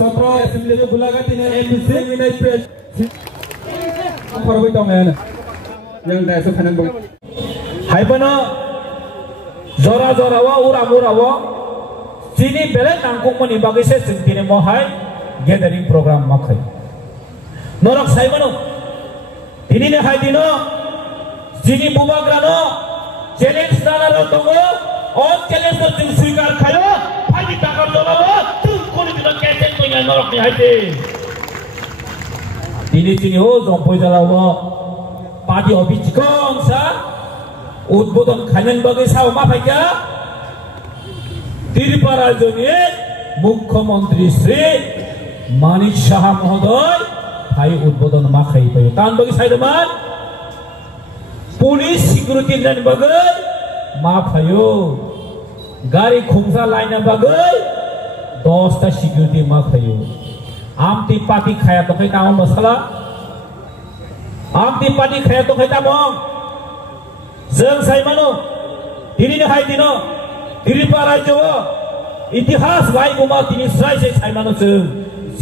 Sotro assembly जो बुलागा तीन MPC विनय पेश परवई टोंगयाना yang dah esok kanan bang. Hai bana zora zora wa ura mura wa sini bela nangkung mani bagi se sentine mohai gathering program makai. Norak sai bana ini ne hai dino sini bubagrano challenge dana ro tongo और challenge को तुम स्वीकार करो fight ताकत लगाओ तुम कोनी बिना कैसे तो यहाँ नरक नहीं आते दिल्ली हो जम्पो जलाओ पार्टी ऑफिस कौन सा उद्बोधन खानन बगे साव मा फाइका त्रिपुरा राज्य मुख्यमंत्री श्री मानिक शाह महोदय भाई उद्बोधन मा खाई पायो तान बगे साइडमान पुलिस सिक्योरिटी जन बगे माफायो गाड़ी खुमसा लाइन बगै 10टा सिक्योरिटी माफायो आमती पार्टी खाया तो खैता हम मसला आमती पार्टी खाया तो खैता मong जों साइमानो दिनै हाय दिनो त्रिपुरा राज्य इतिहास लाइबुमा दिनै स्राय से साइमानो जों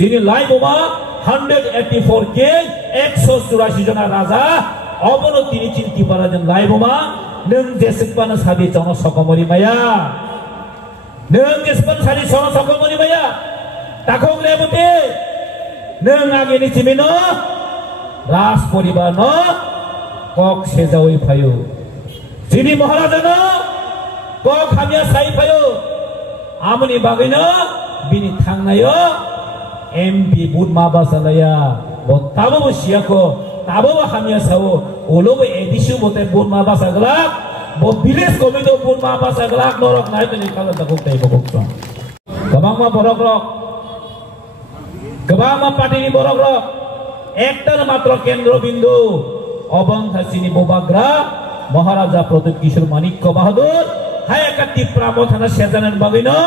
जिनि लाइबुमा 184 के 184 जना राजा अबनो दिनै त्रिपुरा जों लाइबुमा नों जेसेबानो सादि जन सकमरि माया नों जेसेबानो सादि जन सकमरि माया ताखौ ग्रेबते नों आगेनि जिमिनो राज परिवार न कक सेजावै फायो जिनि महाराजानो कक हामिया साइ फायो आमनि बागैनो बिनि थांनायो एमपि बुट माबा सालाया बताबो सियाखौ ताबो हामिया सावो ओलोबो एडिसु बोते बुट माबा सागला बो विलेज कमिटो बुट माबा सागला नरक नाय तनि काला दखौ ताइबो बक्सं गोबांमा पार्टीनि बरक एकटार मात्र केंद्र बिंदु अबंधासिनी बोबाग्रा महाराजा प्रताप किशोर माणिक्य बाहादुर हाय एका टिप्रामो थाना सेजानान बागैनो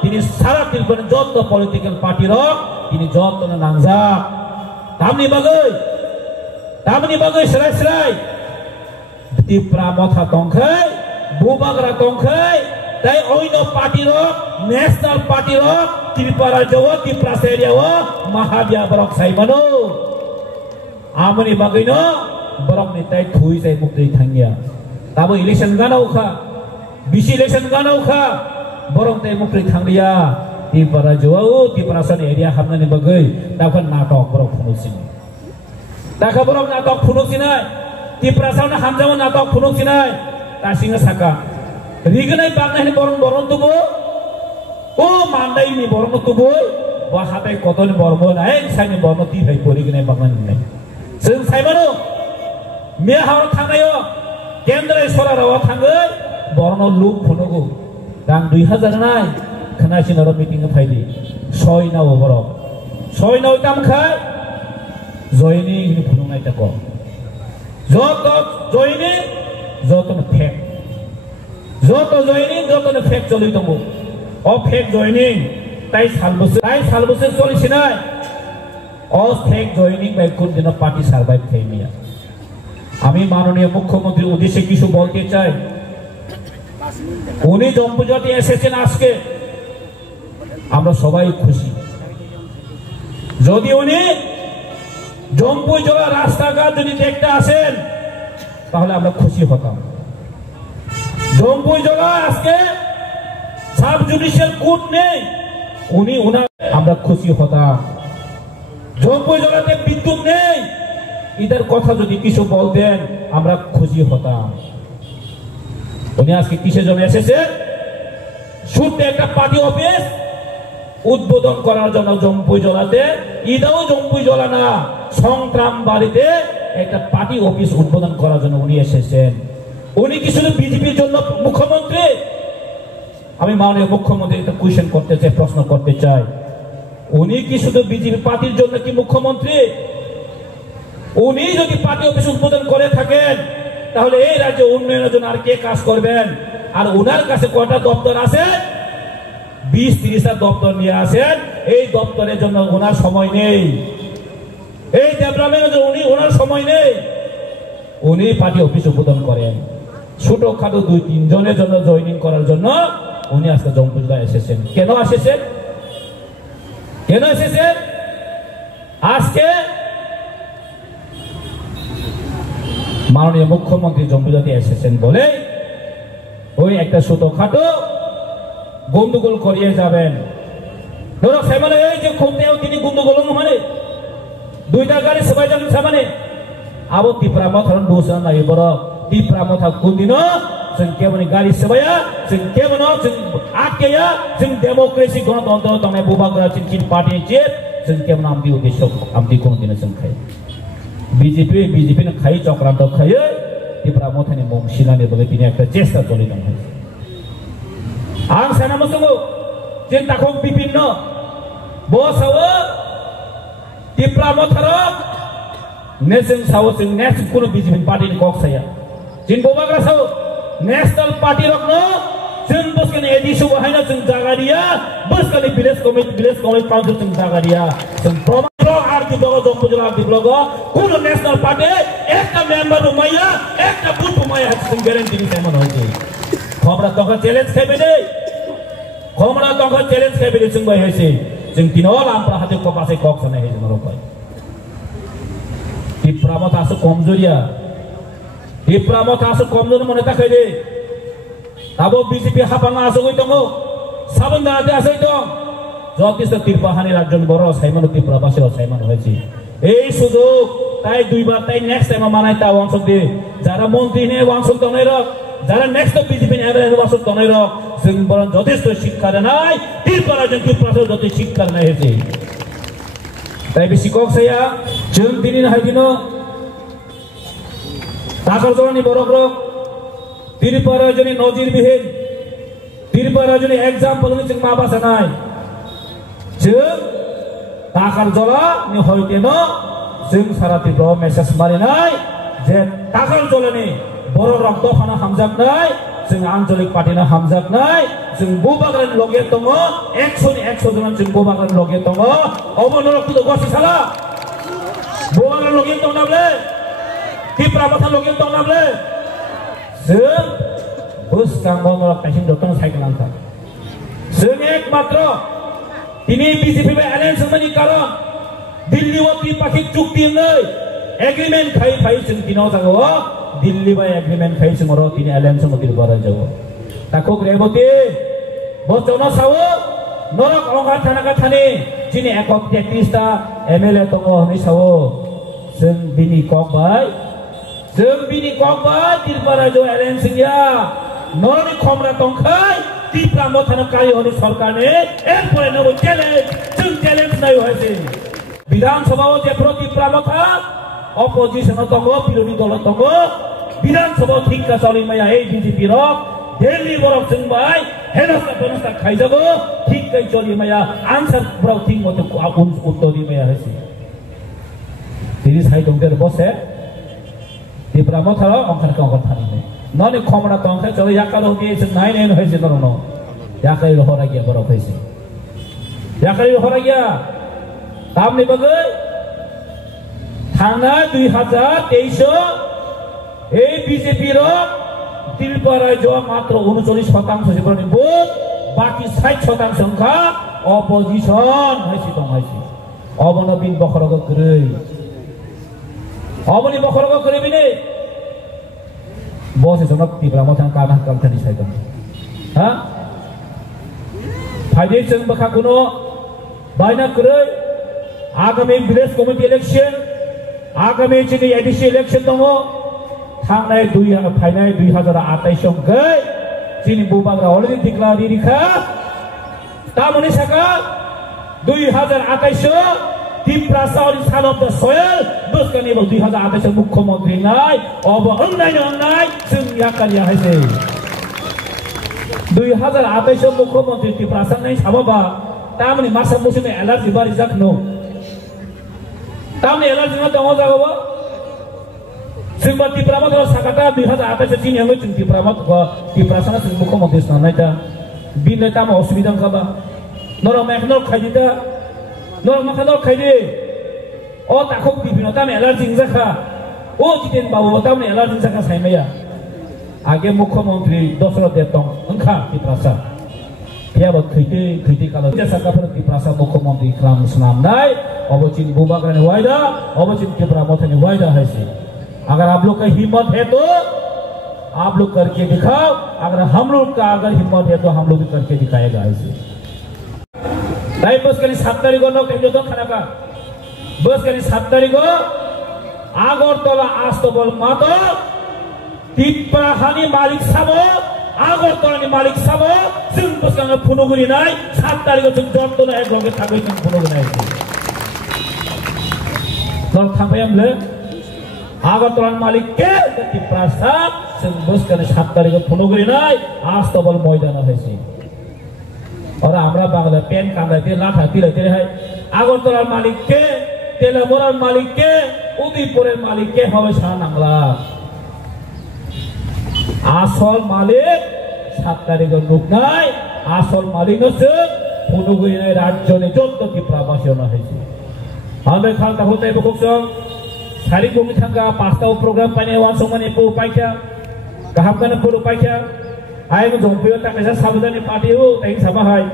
तिनि सारा त्रिपुरा जत पलिटिकल पार्टी रक तिनि जतनो नांजा तामनि बागै स्राय स्राय टिप्रा मथा तंखै बोबाग्रा तंखै ताई ओइनो पार्टी रक नेशनल पार्टी रक त्रिपुरा जव त्रिपुरा सेरियाव महाबिया बरक साइमानो आमनि बागैनो बरक नि ताई थुइ जाय मुक्ति थांगिया ताबो इलेक्शन गानावखा बिसि इलेक्शन गानावखा बरक ताई मुक्ति थांलिया त्रिपुरा जव त्रिपुरा सन एरिया हाबनानि बागै दाखन नाटक बरक फुनुसिनि दाखा बरक नाटक फुनुसिनाय त्रिपुरा सन हामजाव नाटक फुनुसिनाय तासिङा साका रिगनाय बागनायनि बरन तुबो ओ मान्दायनि बरन तुबो बा हाताय कतनि बरबो नाय साइनि बरन ति भाइ परिगनाय बागनायनि नाय जों साइमानो मेहाव थांनायो केन्द्र सराराव थाङै बरन लुक फुनुगु दां 2000 नाय खोनासिनर मिटिं फाइदि सयनाव बरक सयनाव तामखाय जयनिं फुनुनाय ताको जत जयनिं जतन फेक जत जयनिं जतन फेक चलि दङ अ फेक जयनिं ताई सालबोसोर चलिसिनाय अ फेक जयनिं बाय কোন দিন পার্টি সার্ভাইভ খাইমিয়া আমি মাননীয় মুখ্যমন্ত্রীর উদ্দেশ্যে কিছু বলতে চাই উনি জম্পুজাতে এসেছেন আজকে আমরা সবাই খুশি যদি উনি জম্পুই জেলা রাস্তাঘাট যদি দেখতে আসেন তাহলে আমরা খুশি হতাম জম্পুই জেলা আজকে সাব জুডিশিয়াল কোর্ট নেই উনি ওনার আমরা খুশি হতাম জম্পুই জেলাতে বিদ্যুৎ নেই এদের কথা যদি কিছু বলতেন আমরা খুশি হতাম উনি আজকে কিসের জন্য এসেছেন শুধু একটা পার্টি অফিস উদ্বোধন করার জন্য জম্পুই জেলাতে ইদাও জম্পুই জেলা না সংগ্রাম বাড়িতে একটা পার্টি অফিস উদ্বোধন করার জন্য উনি এসেছেন উনি কি শুধু বিজেপির জন্য মুখ্যমন্ত্রী আমি মাননীয় মুখ্যমন্ত্রী একটা কোশ্চেন করতে চাই প্রশ্ন করতে চাই উনি কি শুধু বিজেপি পার্টির জন্য কি মুখ্যমন্ত্রী উনি যদি পার্টি অফিস উদ্বোধন করে থাকেন তাহলে এই রাজ্যে উন্নয়নের জন্য আর কে কাজ করবেন আর ওনার কাছে কয়টা দপ্তর আছে 20-30টা দপ্তর নিয়ে আসেন এই দপ্তরের জন্য ওনার সময় নেই এই ডেভেলপমেন্টের জন্য ওনার সময় নেই উনি পার্টি অফিস উদ্বোধন করেন ছোটখাটো 2-3 জনের জন্য জয়েনিং করার জন্য উনি আজকে জম্পুজলা এসেছেন কেন এসেছেন কেন এসেছেন আজকে মাননীয় মুখ্যমন্ত্রী জম্বুজাতে এসেছেন বলে ওই একটা ছোটখাটো গন্ডগোল করিয়ে যাবেন ধরো সেমানে এই যে খুঁজতেও তিনি গন্ডগোল মানে দুইটা গাড়ি সবাই যাবেন সেমানে আবো ত্রিপুরা মথারণ দোষণ নাই বড় ত্রিপুরা মথা কোন দিন जों केवल गाड़ी सबाया जों केवल जों आकेया जों डेमोक्रेसी गणतंत्र तंगे बुबाग्रा चिन पार्टी चिप जों केवल आमदी उद्देश्य आमदी कोन दिन जों खाय बीजेपी ने खाय चक्रांत खाय ত্রিপুরা মথাनि मुं सिलानि बगे तिनि एकटा चेष्टा चलि दं आं साना मसंगो जों ताखौ विभिन्न बसावो ত্রিপুরা मथारो नेसं सावो जों नेक्स्ट कुनो बीजेपी पार्टी कक साया जिन बुबाग्रा सावो नेशनल पार्टी रखनो जों बसकने एडिसो बहायना जों जागारिया बसकने विलेज कमिटी काउंसिल जों जागारिया जों प्रमाण आरती ब्लग जम्बुजला आरती ब्लग कोन नेशनल पार्टी एकटा मेंबर रुमाया एकटा बुथ रुमाया जों ग्यारेंटी नि सामन होइছে खमरा तंखा चैलेंज खाइबे दे खमरा तंखा चैलेंज खाइबे जों बाय होइছে जों तिनल आमप्रा हाते कपासे कक सने होइছে नरपाय ত্রিপুরা মথা आसो कमजोरिया ত্রিপুরা মথা आसो कमजोर मने थाखाय दे दाबो बीजेपी हापाङा आसो गय दङ साबनदाते आसो दं যথেষ্ট ত্রিপুরাহানি রাজ্য বড় সাইমান ত্রিপুরা বাসে সাইমান হয়েছে এই সুযোগ তাই দুইবার তাই নেক্সট টাইম মানাই তা অঞ্চল দিয়ে যারা মন্ত্রী নিয়ে অঞ্চল তনাই রক যারা নেক্সট বিজেপি এভারেজ অঞ্চল তনাই রক जों বরং যথেষ্ট শিক্ষা নাই ত্রিপুরা রাজ্য ত্রিপুরা যত শিক্ষা নাই হয়েছে তাই বেশি কক সাইয়া जों দিন হাইদিনো টাকার জনি বড় রক ত্রিপুরা রাজ্যনি নজিরবিহীন ত্রিপুরা রাজ্যনি एग्जाम्पल जों मा बासा নাই जों टाकार जला नि हयतेनो जों सारा ত্রিপুরা मेसेज मारिनाय जे टाकार जलानि बर' रक्त फाना हामजाकनाय जों आन्चलिक पार्टीना हामजाकनाय जों बुबाग्रानि लगे दङ 100 नि 100 जन जों बुबाग्रानि लगे दङ अबनो रक्त गसि साला बुबाग्रानि लगे दङ नाबले ত্রিপুরা माथा लगे दङ नाबले जों बुसकांगन कासिम दतन साइकेल आंखा जों एकमात्र তিনি বিজেপি এলায়েন্স মানি কারণ দিল্লি ও ত্রিপাক্ষিক চুক্তি নয় এগ্রিমেন্ট খাই जों দিনাও যাবো দিল্লি বা এগ্রিমেন্ট খাই जों র তিনি এলায়েন্স মতির বড় যাব তাকো রেবতী বচন সাও নরক অঙ্গার থানাকা থানি যিনি একক 33 টা এমএলএ দङ হনি সাও जों बिनि ककबाय ত্রিপুরা রাজ্য এলায়েন্স ইয়া নরনি খমরা তংখাই ত্রিপুরা মথানো কারি হনি সরকারে এরপরে নব চ্যালেঞ্জ নাই হয়েছে বিধানসভাও যে ত্রিপুরা মথা অপোজিশন দङ বিরোধী দল দङ বিধানসভাও ঠিকা চলি মায়া এই বিজেপি রক দিল্লি বরক जों बाय হেনস্তা খাইজাব ঠিকই চলি মায়া আনসার বরক ঠিক মতো উত্তর দি মায়া হয়েছে তিনি সাইডংদের বসে ত্রিপুরা মথা অংখানকে অংখান থানি ননি খমরা তংখা চলে ইয়াকালো দিয়ে जों নাইন হয়েছে নরনো याकाई हरा गया बरफ हয়েছে याकाई हरा गया तामनि बगै थांना 2023 এই বিজেপি র ত্রিপুরা রাজ্য মাত্র 39% সেবরনি ভোট বাকি 60% সংখ্যা অপোজিশন হয়েছে দং হয়েছে অবনবিন বখরগ গরৈ অবনি বখরগ গরৈ বিনে বসে জনক ত্রিপুরা মথান কানা কালথানি সাইদম হ্যাঁ फाइदे जों बखाकुनो बायना गरै आगामी विलेज कमिटी इलेक्शन आगामी जोंनि एडिसि इलेक्शन दङ थांनाय फाइनाय 2028 गै जोंनि बुबाग्रा अलरेडि डिक्लार रिखा तामनि साका 2028 ত্রিপুরা साउथ सान अफ द सयल बसकानि 2028 मुख्यमंत्री नाय अब अंनाय जों याकालिया हायसे 2028 मुख्यमंत्री ত্রিপুরা सांनाय साबाबा तामनि मासा मुसिमे एलार्जि बारि जाखनो तामनि एलार्जि ना दङ जागोबा जों बा ত্রিপুরা मथाव साकाटा 2028 जिनि हंगै जों ত্রিপুরা सांना जों मुख्यमंत्री सांनाय दा बिनो ताम असुबिदा खाबा नरम मेखनल खायदिदा नरम मेखनल खायदि अ ताखौ बिनो ताम एलार्जि जाखा ओ जितेन बाबु तामनि एलार्जि जाखा साइमाया आगे मुख्यमंत्री दशरथ देव दं ओंखा Tiaba kritik kalau dia sakapun di prasa mukhomantri kram senam nai, obocin bubagan waida, obocin Tripura मोथनी वायदा है सी। अगर आप लोग का हिम्मत है तो आप लोग करके दिखाओ, अगर हम लोग का अगर हिम्मत है तो हम लोग भी करके दिखाएगा ऐसे। नहीं बस कहीं 7 तारीख को नौकरी जो तो खाना का, बस कहीं 7 तारीख को आगरतला आस्तबल मातो, Tripura हानी मालिक साबो, आगरतला नि मालिक साबो, सिंह बस कहीं फुनुगुरी नहीं, 7 तारीख को सिंह जॉब तो नहीं लोगे थाके सिंह फुनुगुरी नहीं। तो थापे हम ले आगरतला मालिक के Tripura साब सिंह बस कहीं 7 तारीख को फुनुगुरी नहीं, आस्तबल मैदान है सी। और हमरा बांग्ला पेन कामराते लाठा तिरते है आगरतला मालिक के तेलामोरार मालिक के उदयपुरेर मालिक के হবে সানাংলা আসল মালিক 7 তারিখের লোক নাই আসল মালিক হচ্ছে ফুনুগুড়ির রাজ্যনে যত ত্রিপুরাবাসী হয়েছে আমরা খালতা হতে বকসং সারি কমি থাকা পাঁচটাও প্রোগ্রাম পাইনে ওয়ান সমানে পো পাইখা গাহামকানে পুরো পাইখা आयु जोंपियो ताकैसा साबधानी पार्टीओ ताइन साबा हाय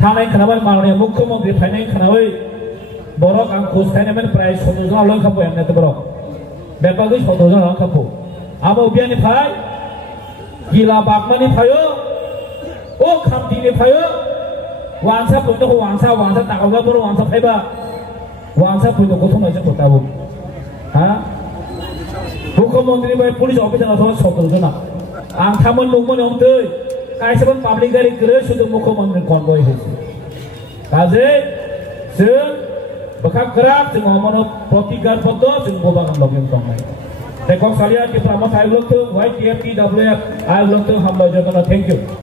थानाय खनाबाय माननीय मुख्यमंत्री फाइनाय खनाबाय बरक आं खुसखायने मेन प्राय 17 जन आलो खापो एमने तो बरक बेपागै 17 जन आलो खापो आबो बियानि फाय गिला बागमानि फायो ओ खामटिनि फायो वांसा पुतो वांसा तागावगा बर वांसा फायबा वांसा पुतो गथनायसे फटाबो हा मुख्यमंत्री बाय पुलिस अफिसार आरो 17 जना आं थामोन नंमोन हमदै कायसेबन पाब्लिक गारि गरे सुदु मुख्यमंत्री कनभय होइसे काजे जों बखा गराक जों हमन प्रतिज्ञाबद्ध जों गोबागान लगेन दंनाय देखो सालिया Tripura मथाय लोगथों वाइटिएफपीडब्ल्यूएफ आय लोगथों हामबाय जतना थैंक यू